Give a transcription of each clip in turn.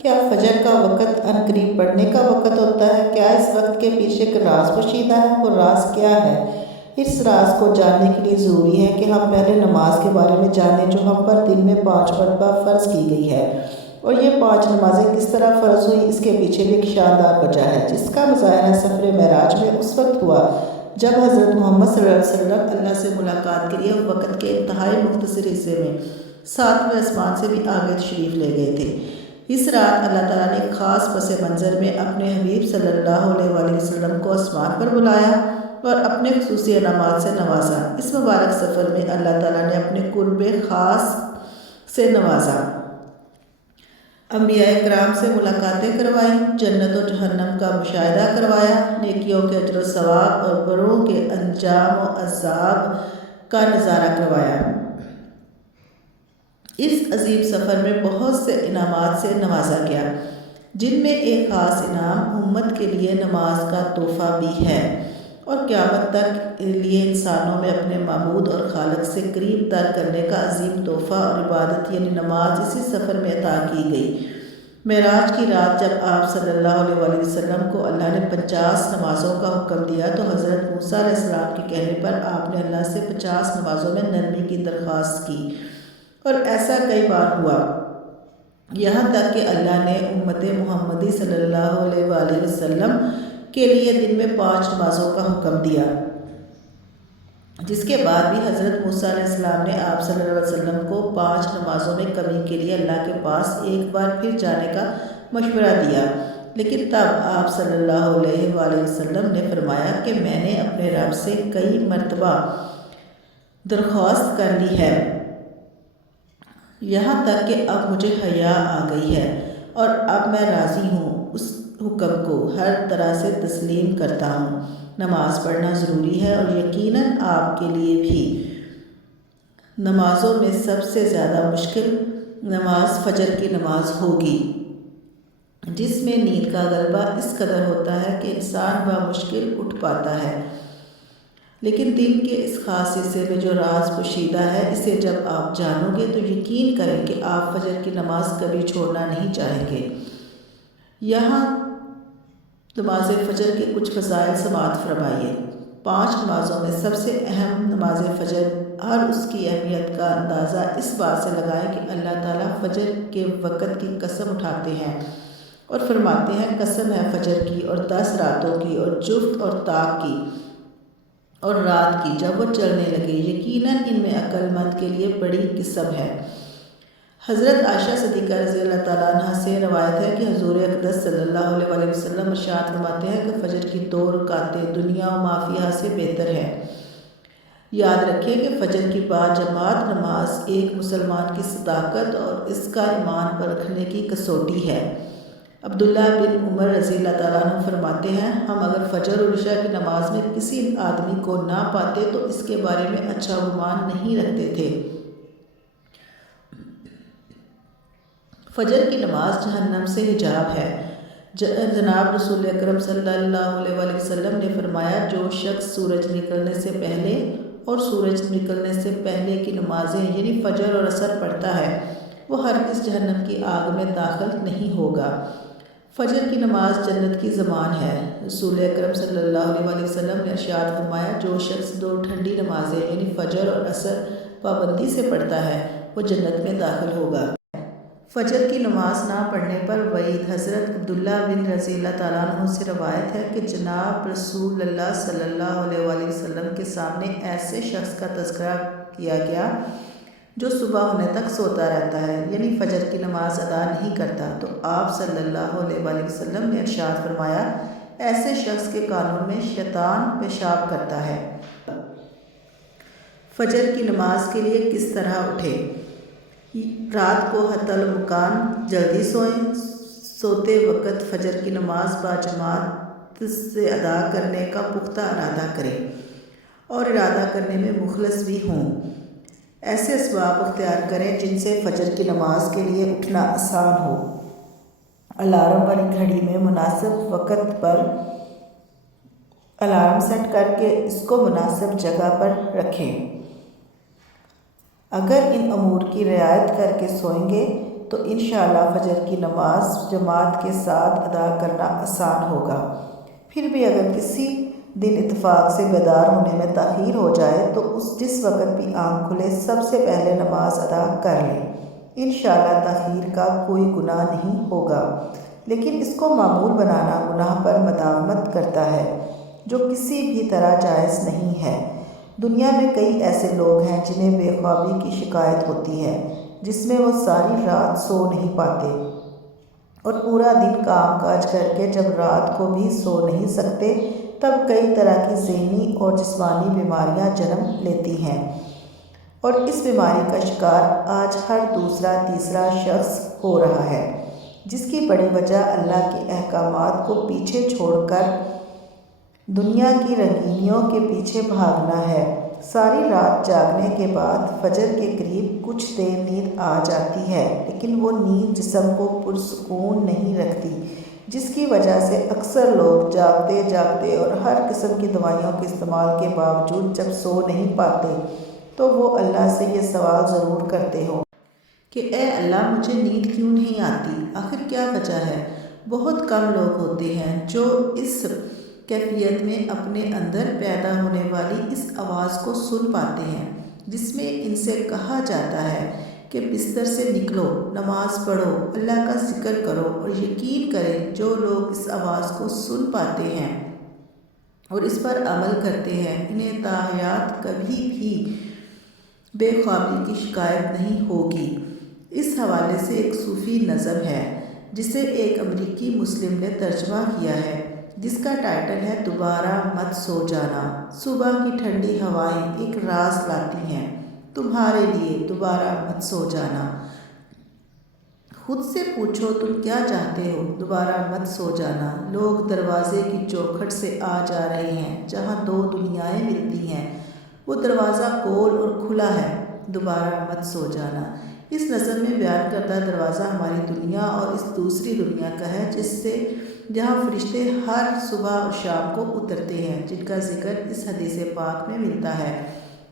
کیا فجر کا وقت عنقریب پڑھنے کا وقت ہوتا ہے؟ کیا اس وقت کے پیچھے ایک راز پوشیدہ ہے؟ وہ راز کیا ہے؟ اس راز کو جاننے کے لیے ضروری ہے کہ ہم پہلے نماز کے بارے میں جانیں جو ہم پر دن میں 5 مرتبہ فرض کی گئی ہے، اور یہ 5 نمازیں کس طرح فرض ہوئی، اس کے پیچھے بھی ایک شاندار وجہ ہے جس کا مظاہرہ سفر معراج میں اس وقت ہوا جب حضرت محمد صلی اللہ علیہ وسلم اللہ سے ملاقات کے لیے وقت کے انتہائی مختصر حصے میں 7ویں آسمان سے بھی آگے تشریف لے گئے تھے۔ اس رات اللہ تعالیٰ نے خاص پس منظر میں اپنے حبیب صلی اللہ علیہ وآلہ وسلم کو آسمان پر بلایا اور اپنے خصوصی انعامات سے نوازا۔ اس مبارک سفر میں اللہ تعالیٰ نے اپنے قرب خاص سے نوازا، انبیاء کرام سے ملاقاتیں کروائیں، جنت و جہنم کا مشاہدہ کروایا، نیکیوں کے اجر و ثواب اور بروں کے انجام و عذاب کا نظارہ کروایا۔ اس عظیم سفر میں بہت سے انعامات سے نوازا گیا، جن میں ایک خاص انعام امت کے لیے نماز کا تحفہ بھی ہے، اور قیامت تک کے لیے انسانوں میں اپنے معبود اور خالق سے قریب تر کرنے کا عظیم تحفہ اور عبادت یعنی نماز اسی سفر میں عطا کی گئی۔ معراج کی رات جب آپ صلی اللہ علیہ وآلہ وسلم کو اللہ نے 50 نمازوں کا حکم دیا تو حضرت موسیٰ علیہ السلام کے کہنے پر آپ نے اللہ سے 50 نمازوں میں نرمی کی درخواست کی، اور ایسا کئی بار ہوا، یہاں تک کہ اللہ نے امت محمدی صلی اللہ علیہ وآلہ وسلم کے لیے دن میں 5 نمازوں کا حکم دیا، جس کے بعد بھی حضرت موسیٰ علیہ السلام نے آپ صلی اللہ علیہ وسلم کو 5 نمازوں میں کمی کے لیے اللہ کے پاس ایک بار پھر جانے کا مشورہ دیا، لیکن تب آپ صلی اللہ علیہ وآلہ وسلم نے فرمایا کہ میں نے اپنے رب سے کئی مرتبہ درخواست کر لی ہے، یہاں تک کہ اب مجھے حیا آ گئی ہے، اور اب میں راضی ہوں، اس حکم کو ہر طرح سے تسلیم کرتا ہوں۔ نماز پڑھنا ضروری ہے، اور یقیناً آپ کے لیے بھی نمازوں میں سب سے زیادہ مشکل نماز فجر کی نماز ہوگی، جس میں نیند کا غلبہ اس قدر ہوتا ہے کہ انسان بمشکل اٹھ پاتا ہے، لیکن دن کے اس خاص حصے میں جو راز پوشیدہ ہے اسے جب آپ جانو گے تو یقین کریں کہ آپ فجر کی نماز کبھی چھوڑنا نہیں چاہیں گے۔ یہاں نماز فجر کے کچھ فضائل سماعت فرمائیے۔ 5 نمازوں میں سب سے اہم نماز فجر، اور اس کی اہمیت کا اندازہ اس بات سے لگائیں کہ اللہ تعالیٰ فجر کے وقت کی قسم اٹھاتے ہیں اور فرماتے ہیں قسم ہے فجر کی اور 10 راتوں کی اور جفت اور طاق کی اور رات کی جب وہ چلنے لگے، یقیناً ان میں عقل مند کے لیے بڑی قسم ہے۔ حضرت عائشہ صدیقہ رضی اللہ تعالیٰ عنہ سے روایت ہے کہ حضور اقدس صلی اللہ علیہ وآلہ وسلم ارشاد فرماتے ہیں کہ فجر کی 2 رکعتیں دنیا و ما فیہا سے بہتر ہے۔ یاد رکھیں کہ فجر کی باجماعت نماز ایک مسلمان کی صداقت اور اس کا ایمان پر رکھنے کی کسوٹی ہے۔ عبداللہ بن عمر رضی اللہ تعالیٰ عنہ فرماتے ہیں ہم اگر فجر اور عشاء کی نماز میں کسی آدمی کو نہ پاتے تو اس کے بارے میں اچھا گمان نہیں رکھتے تھے۔ فجر کی نماز جہنم سے حجاب ہے۔ جناب رسول اکرم صلی اللہ علیہ وآلہ وسلم نے فرمایا جو شخص سورج نکلنے سے پہلے اور سورج نکلنے سے پہلے کی نمازیں یعنی فجر اور عصر پڑھتا ہے وہ ہرگز جہنم کی آگ میں داخل نہیں ہوگا۔ فجر کی نماز جنت کی ضمان ہے۔ رسول اکرم صلی اللہ علیہ وآلہ وسلم نے ارشاد فرمایا جو شخص 2 ٹھنڈی نمازیں یعنی فجر اور عصر پابندی سے پڑھتا ہے وہ جنت میں داخل ہوگا۔ فجر کی نماز نہ پڑھنے پر وعید۔ حضرت عبداللہ بن رضی اللہ تعالیٰ عنہ سے روایت ہے کہ جناب رسول اللہ صلی اللہ علیہ وآلہ وسلم کے سامنے ایسے شخص کا تذکرہ کیا گیا جو صبح ہونے تک سوتا رہتا ہے یعنی فجر کی نماز ادا نہیں کرتا، تو آپ صلی اللہ علیہ وآلہ وسلم نے ارشاد فرمایا ایسے شخص کے کانوں میں شیطان پیشاب کرتا ہے۔ فجر کی نماز کے لیے کس طرح اٹھیں؟ رات کو حتی الامکان جلدی سوئیں۔ سوتے وقت فجر کی نماز باجماعت سے ادا کرنے کا پختہ ارادہ کریں اور ارادہ کرنے میں مخلص بھی ہوں۔ ایسے اسباب اختیار کریں جن سے فجر کی نماز کے لیے اٹھنا آسان ہو۔ الارم والی گھڑی میں مناسب وقت پر الارم سیٹ کر کے اس کو مناسب جگہ پر رکھیں۔ اگر ان امور کی رعایت کر کے سوئیں گے تو انشاءاللہ فجر کی نماز جماعت کے ساتھ ادا کرنا آسان ہوگا۔ پھر بھی اگر کسی دن اتفاق سے بیدار ہونے میں تاخیر ہو جائے تو جس وقت بھی آنکھ کھلے سب سے پہلے نماز ادا کر لیں۔ انشاءاللہ تاخیر کا کوئی گناہ نہیں ہوگا، لیکن اس کو معمول بنانا گناہ پر مداومت کرتا ہے، جو کسی بھی طرح جائز نہیں ہے۔ دنیا میں کئی ایسے لوگ ہیں جنہیں بے خوابی کی شکایت ہوتی ہے، جس میں وہ ساری رات سو نہیں پاتے اور پورا دن کام کاج کر کے جب رات کو بھی سو نہیں سکتے تب کئی طرح کی ذہنی اور جسمانی بیماریاں جنم لیتی ہیں، اور اس بیماری کا شکار آج ہر دوسرا تیسرا شخص ہو رہا ہے، جس کی بڑی وجہ اللہ کے احکامات کو پیچھے چھوڑ کر دنیا کی رنگینیوں کے پیچھے بھاگنا ہے۔ ساری رات جاگنے کے بعد فجر کے قریب کچھ دیر نیند آ جاتی ہے، لیکن وہ نیند جسم کو پرسکون نہیں رکھتی، جس کی وجہ سے اکثر لوگ جاگتے جاگتے اور ہر قسم کی دوائیوں کے استعمال کے باوجود جب سو نہیں پاتے تو وہ اللہ سے یہ سوال ضرور کرتے ہوں کہ اے اللہ مجھے نیند کیوں نہیں آتی، آخر کیا وجہ ہے۔ بہت کم لوگ ہوتے ہیں جو اس کیفیت میں اپنے اندر پیدا ہونے والی اس آواز کو سن پاتے ہیں، جس میں ان سے کہا جاتا ہے کہ بستر سے نکلو، نماز پڑھو، اللہ کا ذکر کرو، اور یقین کریں جو لوگ اس آواز کو سن پاتے ہیں اور اس پر عمل کرتے ہیں، انہیں تا حیات کبھی بھی بے خوابی کی شکایت نہیں ہوگی۔ اس حوالے سے ایک صوفی نظم ہے جسے ایک امریکی مسلم نے ترجمہ کیا ہے، جس کا ٹائٹل ہے دوبارہ مت سو جانا۔ صبح کی ٹھنڈی ہوائیں ایک راز لاتی ہیں تمہارے لیے، دوبارہ مت سو جانا۔ خود سے پوچھو تم کیا چاہتے ہو، دوبارہ مت سو جانا۔ لوگ دروازے کی چوکھٹ سے آ جا رہے ہیں، جہاں دو دنیایں ملتی ہیں، وہ دروازہ گول اور کھلا ہے، دوبارہ مت سو جانا۔ اس نظم میں بیان کردہ دروازہ ہماری دنیا اور اس دوسری دنیا کا ہے، جہاں فرشتے ہر صبح اور شام کو اترتے ہیں، جن کا ذکر اس حدیث پاک میں ملتا ہے،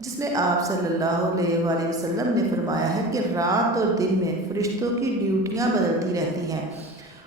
جس میں آپ صلی اللہ علیہ وآلہ وسلم نے فرمایا ہے کہ رات اور دن میں فرشتوں کی ڈیوٹیاں بدلتی رہتی ہیں،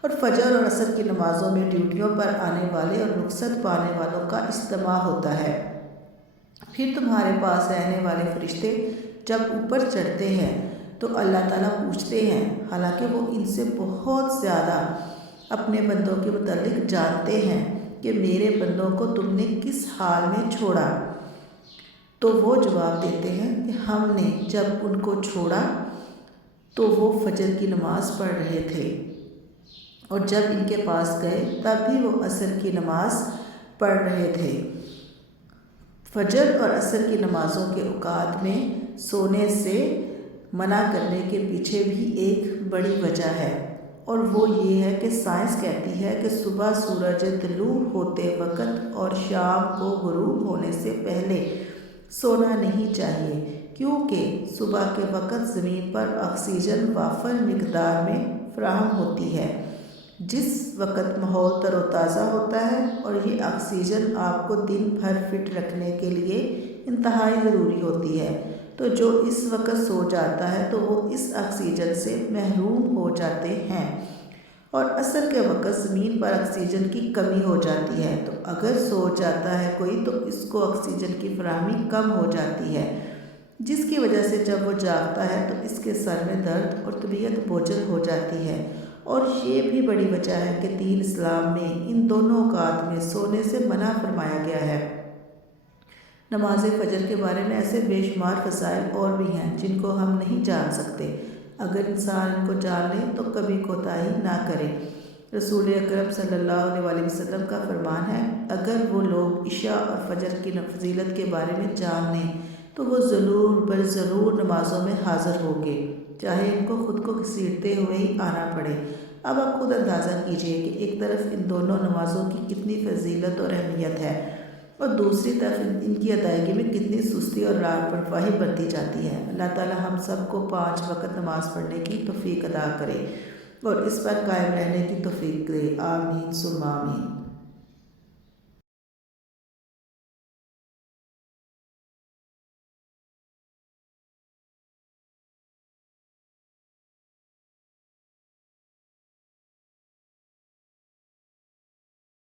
اور فجر اور عصر کی نمازوں میں ڈیوٹیوں پر آنے والے اور رخصت پانے والوں کا اجتماع ہوتا ہے۔ پھر تمہارے پاس رہنے والے فرشتے جب اوپر چڑھتے ہیں تو اللہ تعالیٰ پوچھتے ہیں، حالانکہ وہ ان سے بہت زیادہ اپنے بندوں کے متعلق جانتے ہیں، کہ میرے بندوں کو تم نے کس حال میں چھوڑا؟ تو وہ جواب دیتے ہیں کہ ہم نے جب ان کو چھوڑا تو وہ فجر کی نماز پڑھ رہے تھے، اور جب ان کے پاس گئے تب بھی وہ عصر کی نماز پڑھ رہے تھے۔ فجر اور عصر کی نمازوں کے اوقات میں سونے سے منع کرنے کے پیچھے بھی ایک بڑی وجہ ہے، اور وہ یہ ہے کہ سائنس کہتی ہے کہ صبح سورج طلوع ہوتے وقت اور شام کو غروب ہونے سے پہلے سونا نہیں چاہیے، کیونکہ صبح کے وقت زمین پر آکسیجن وافر مقدار میں فراہم ہوتی ہے، جس وقت ماحول تر و تازہ ہوتا ہے، اور یہ آکسیجن آپ کو دن بھر فٹ رکھنے کے لیے انتہائی ضروری ہوتی ہے۔ تو جو اس وقت سو جاتا ہے تو وہ اس آکسیجن سے محروم ہو جاتے ہیں، اور عصر کے وقت زمین پر آکسیجن کی کمی ہو جاتی ہے، تو اگر سو جاتا ہے کوئی تو اس کو آکسیجن کی فراہمی کم ہو جاتی ہے، جس کی وجہ سے جب وہ جاگتا ہے تو اس کے سر میں درد اور طبیعت بوجھل ہو جاتی ہے۔ اور یہ بھی بڑی وجہ ہے کہ دین اسلام میں ان دونوں اوقات میں سونے سے منع فرمایا گیا ہے۔ نماز فجر کے بارے میں ایسے بے شمار فضائل اور بھی ہیں جن کو ہم نہیں جان سکتے، اگر انسان ان کو جان لے تو کبھی کوتاہی نہ کرے۔ رسول اکرم صلی اللہ علیہ وآلہ وسلم کا فرمان ہے، اگر وہ لوگ عشاء اور فجر کی فضیلت کے بارے میں جان لیں تو وہ ضرور برضرور نمازوں میں حاضر ہوں گے، چاہے ان کو خود کو گھسیٹتے ہوئے ہی آنا پڑے۔ اب آپ خود اندازہ کیجئے کہ ایک طرف ان دونوں نمازوں کی کتنی فضیلت اور اہمیت ہے، اور دوسری طرف ان کی ادائیگی میں کتنی سستی اور لاپرواہی برتی جاتی ہے۔ اللہ تعالی ہم سب کو 5 وقت نماز پڑھنے کی توفیق عطا کرے اور اس پر قائم رہنے کی توفیق دے، آمین ثم آمین۔